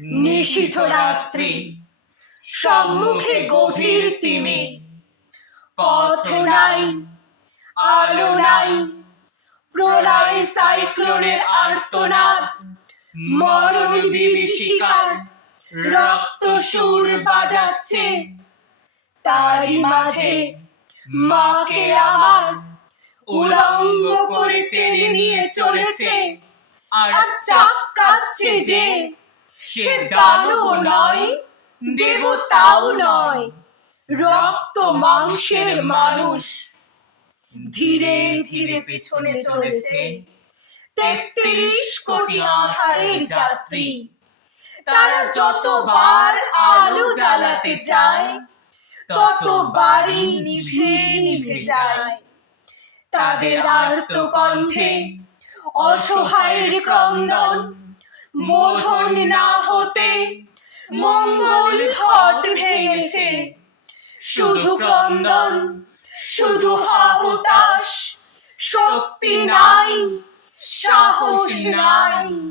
নিশীথ রাত্রি সম্মুখে গভীর তিমি। পথ নাই, আলো নাই, প্রলয় সাইক্লোনের আর্তনাদ, মরণ বিভীষিকার রক্ত সুর বাজাচ্ছে। তারই মাঝে মাকে আমার উলঙ্গ করে টেনে নিয়ে চলেছে। আর চাপ কাচ্ছে যে সে দানব নয়, দেবতাও নয়, রক্ত মাংসের মানুষ। ধীরে ধীরে পিছনে চলেছে তেত্রিশ কোটি আধারের যাত্রী। তারা যতবার আলো জ্বালাতে চায়, ততবারই নিভে নিভে যায়। তাদের আর্ত কণ্ঠে অসহায়ের ক্রন্দন বোধন না হতে মঙ্গল ঘট ভেঙেছে। শুধু ক্রন্দন শুধু হতাশ শক্তি নাই সাহস নাই।